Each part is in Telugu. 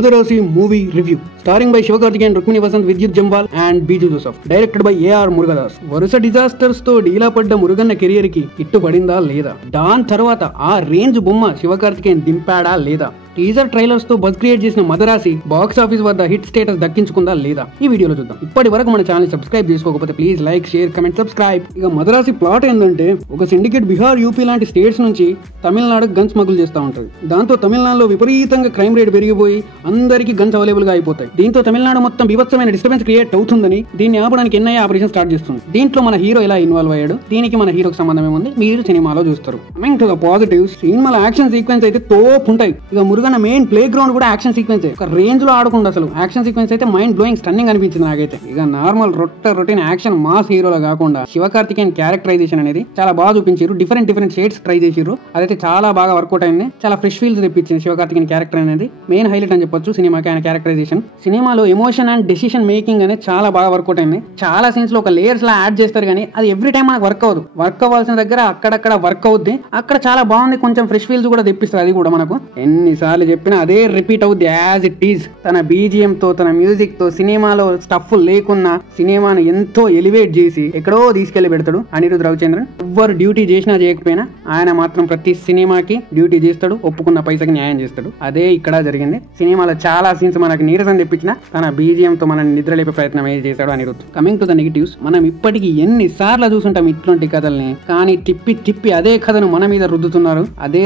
Madharaasi movie review starring by Sivakarthikeyan, Rukmini Vasanth, Vidyut Jammwal and Biju Joseph. Directed by AR Murugadoss. వరుస డిజాస్టర్స్ తో డీలా పడ్డ మురుగన్న కెరియర్ కి హిట్టు పడిందా లేదా, దాని తర్వాత ఆ రేంజ్ బొమ్మ శివకార్తికేయన్ దింపాడా లేదా, టీజర్ ట్రైలర్స్ తో బజ్ క్రియేట్ చేసిన మదరాసి బాక్స్ ఆఫీస్ వద్ద హిట్ స్టేటస్ దక్కించుకుందా లేదా, ఈ వీడియోలో చూద్దాం. ఇప్పటి వరకు మన ఛానల్ సబ్స్క్రైబ్ చేసుకోకపోతే please like, share, comment, subscribe. ఇక మదరాసి ప్లాట్ ఏంటంటే, ఒక సిండికేట్ బిహార్, యూపీ లాంటి స్టేట్స్ నుంచి తమిళనాడుకు గన్స్ స్మగుల్ చేస్తూ ఉంటుంది. దాంతో తమిళనాడులో విపరీతంగా క్రైమ్ రేట్ పెరిగిపోయి అందరికీ గన్స్ అవైలబుల్ గా అయిపోతాయి. దీంతో తమిళనాడు మొత్తం బీభత్సమైన డిస్టర్బెన్స్ క్రియేట్ అవుతుందని దీన్ని ఆపడానికి ఎన్ఐఏ ఆపరేషన్ స్టార్ట్ చేస్తుంది. దీంట్లో మన హీరో ఎలా ఇన్వాల్వ్ అయ్యాడు, దీనికి మన హీరోకి సంబంధం ఏముంది, మీరు సినిమాలో చూస్తారు. కమింగ్ టు ద పాజిటివ్స్, సినిమాలో యాక్షన్ సీక్వెన్స్ అయితే తోపు ఉంటాయి. ఇక మురుగన్న మెయిన్ ప్లే గ్రౌండ్ కూడా యాక్షన్ సీక్వెన్స్ ఒక రేంజ్ లో ఆడకుండా అసలు యాక్షన్ సీక్వెన్స్ అయితే మైండ్ బ్లోయింగ్, స్టన్నింగ్ అనిపించింది నాకైతే. ఇక నార్మల్ రొటీన్ యాక్షన్ మాస్ హీరోలో కాకుండా శివకార్తికేయన్ క్యారెక్టరైజేషన్ అనేది చాలా బాగా చూపించారు. డిఫరెంట్ షేడ్స్ ట్రై చేసిర్రు. అదైతే చాలా బాగా వర్కౌట్ అయింది. చాలా ఫ్రెష్ ఫీల్స్ తెప్పించింది శివకార్తికేయన్ క్యారెక్టర్ అనేది. మెయిన్ హైలైట్ అని చెప్పొచ్చు సినిమాకి ఆయన క్యారెక్టరైజేషన్. సినిమాలో ఎమోషన్ అండ్ డెసిషన్ మేకింగ్ అనేది చాలా బాగా వర్కౌట్ అయింది. చాలా సీన్స్ లో ఒక లేయర్స్ లా యాడ్ చేస్తారు కానీ అది ఎవ్రీ టైం మనకు వర్క్ అవ్వదు. వర్క్ అవ్వాల్సిన దగ్గర అక్కడక్కడ వర్క్ అవుద్ది. అక్కడ చాలా బాగుంది. కొంచెం ఫ్రెష్ ఫీల్స్ కూడా తెప్పిస్తారు. అది కూడా మనకు ఎన్నిసార్లు చెప్పినా అదే రిపీట్ అవుద్ది యాజ్ ఇట్ ఈజ్. తన బీజిఎం తో, తన మ్యూజిక్ తో, సినిమాలో స్టఫ్ లేకున్నా సినిమాను ఎంతో ఎలివేట్ చేసి ఎక్కడో తీసుకెళ్లి పెడతాడు అనిరుద్ రవిచంద్రన్. ఎవ్వరు డ్యూటీ చేసినా చేయకపోయినా ఆయన మాత్రం ప్రతి సినిమాకి డ్యూటీ చేస్తాడు. ఒప్పుకున్న పైసకి న్యాయం చేస్తాడు. అదే ఇక్కడ జరిగింది. సినిమాలో చాలా సీన్స్ మనకు నీరసం తెప్పించిన తన బీజిఎం తో మనం నిద్రలేపే ప్రయత్నం చేశాడు Anirudh. Coming to the negatives, మనం ఇప్పటికీ ఎన్నిసార్లు చూసుంటాం ఇట్లాంటి కథల్ని, కానీ తిప్పి అదే కథను మన మీద రుద్దుతున్నారు. అదే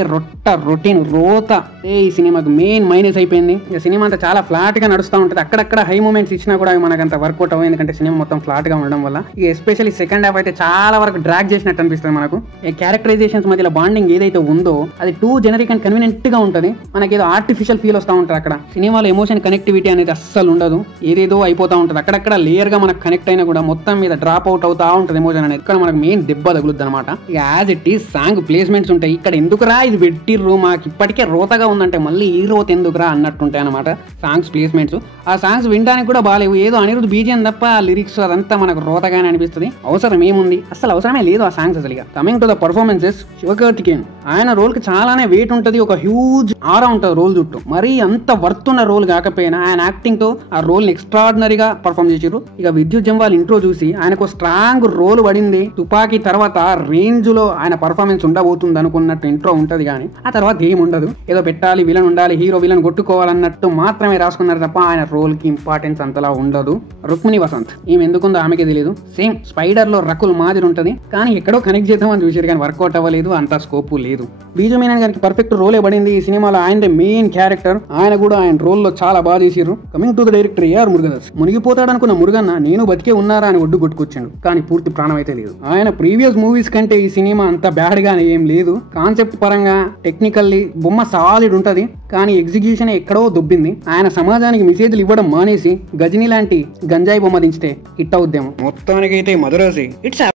రొటీన్ రోత ఈ సినిమాకి మెయిన్ మైనస్ అయిపోయింది. ఇక సినిమా అంతా చాలా ఫ్లాట్ గా నడుస్తూ ఉంటుంది. అక్కడక్కడ హై మూమెంట్స్ ఇచ్చినా కూడా మనకు అంత వర్కౌట్ అవ్వదు. ఎందుకంటే సినిమా మొత్తం ఫ్లాట్ గా ఉండడం వల్ల. ఇక ఎస్పెషల్లీ సెకండ్ హాఫ్ అయితే చాలా వరకు డ్రాగ్ చేసినట్టు అనిపిస్తుంది మనకు. ఈ క్యారెక్టరైజేషన్స్ మధ్యలో బాండింగ్ ఏదైతే ఉందో అది టూ జెనరిక్ అండ్ కన్వీనియంట్ గా ఉంటుంది. మనకి ఏదో ఆర్టిఫిషియల్ ఫీల్ వస్తూ ఉంటుంది. అక్కడ సినిమాలో ఎమోషన్ కనెక్టివిటీ అనేది అస్సలు ఉండదు. ఏదేదో అయిపోతూ ఉంటుంది. అక్కడక్కడ లేయర్ గా మనకు కనెక్ట్ అయినా కూడా మొత్తం మీద డ్రాప్ అవుట్ అవుతా ఉంటుంది ఎమోషన్ అనేది. ఇక్కడ మనకు మెయిన్ దెబ్బ తగులుద్ది అనమాట. ఇక as it is song placements ఉంటాయి. ఇక్కడ ఎందుకురా ఇది పెట్టిర్రు, మాకు ఇప్పటికే రోతగా ఉందంటే మళ్ళీ ఈ రోత ఎందుకురా అన్నట్టుంటాయి అనమాట సాంగ్స్ ప్లేస్మెంట్స్. ఆ సాంగ్స్ వినడానికి కూడా బాగాలేవు. ఏదో అనిరుద్ బీజిఎం తప్ప ఆ లిరిక్స్ అదంతా మనకు రోతగానే అనిపిస్తుంది. అవసరం ఏముంది, అసలు అవసరమే లేదు ఆ సాంగ్స్ అసలు. Coming to the performances, Sivakarthikeyan ఆయన రోల్ కి చాలానే వెయిట్ ఉంటుంది. ఒక హ్యూజ్ ఆరా ఉంటుంది రోల్ చుట్టూ. మరీ అంత వర్త్ ఉన్న రోల్ కాకపోయినా ఆయన యాక్టింగ్ తో ఆ రోల్ ని ఎక్స్ట్రాడినరీగా పర్ఫార్మ్ చేసారు. ఇక విద్యుత్ జంబాల్ ఇంట్రో చూసి ఆయనకు స్ట్రాంగ్ రోల్ పడింది. తుపాకీ తర్వాత రేంజ్ లో ఆయన పర్ఫార్మెన్స్ ఉండబోతుంది అనుకున్నట్టు ఇంట్రో ఉంటది కానీ ఆ తర్వాత ఏం ఉండదు. ఏదో పెట్టాలి, విలన్ ఉండాలి, హీరో విలన్ కొట్టుకోవాలన్నట్టు మాత్రమే రాసుకున్నారు తప్ప ఆయన రోల్ కి ఇంపార్టెన్స్ అంతలా ఉండదు. రుక్మిణి వసంత్ ఈమె ఎందుకుందో ఆమెకే తెలియదు. సేమ్ స్పైడర్ లో రకుల్ మాదిరి ఉంటది కానీ ఎక్కడో కనెక్ట్ చేద్దామని చూసారు కానీ వర్కౌట్ అవ్వలేదు. అంత స్కోప్ లేదు. బీజు మీనన్ గారికి పర్ఫెక్ట్ రోలే పడింది ఈ సినిమాలో. ఆయనదే మెయిన్ క్యారెక్టర్. ఆయన కూడా ఆయన రోల్ లో చాలా బాగా చేసారు. Coming to the director AR Murugadoss, మునిగిపోతాడనుకున్న మురుగన్న నేను బతికే ఉన్నారా అని ఒడ్డు కొట్టుకొచ్చాడు కానీ పూర్తి ప్రాణం అయితే లేదు. ఆయన ప్రీవియస్ మూవీస్ కంటే ఈ సినిమా అంత బ్యాడ్ గానే ఏం లేదు. కాన్సెప్ట్ పరంగా టెక్నికల్లీ బొమ్మ సాలిడ్ ఉంటది కానీ ఎగ్జిక్యూషన్ ఎక్కడో దొబ్బింది. ఆయన సమాజానికి మెసేజ్లు ఇవ్వడం మానేసి గజనీ లాంటి గంజాయి బొమ్మ దించితే హిట్ అవుద్దేమో. మొత్తానికైతే మదరాసి ఇట్స్